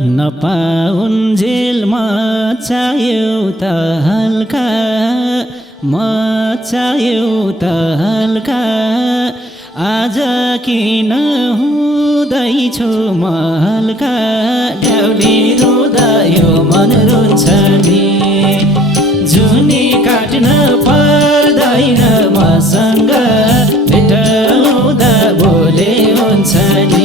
नपाउन्जेल मचायो त हल्का मचायो त हल्का आज किन हुँदैछु म हल्का ड्याउली रुँदा यो मन रुन्छ नि जुनी काट्न पर्दैन मसँग भेट हुँदा बोले हुन्छ नि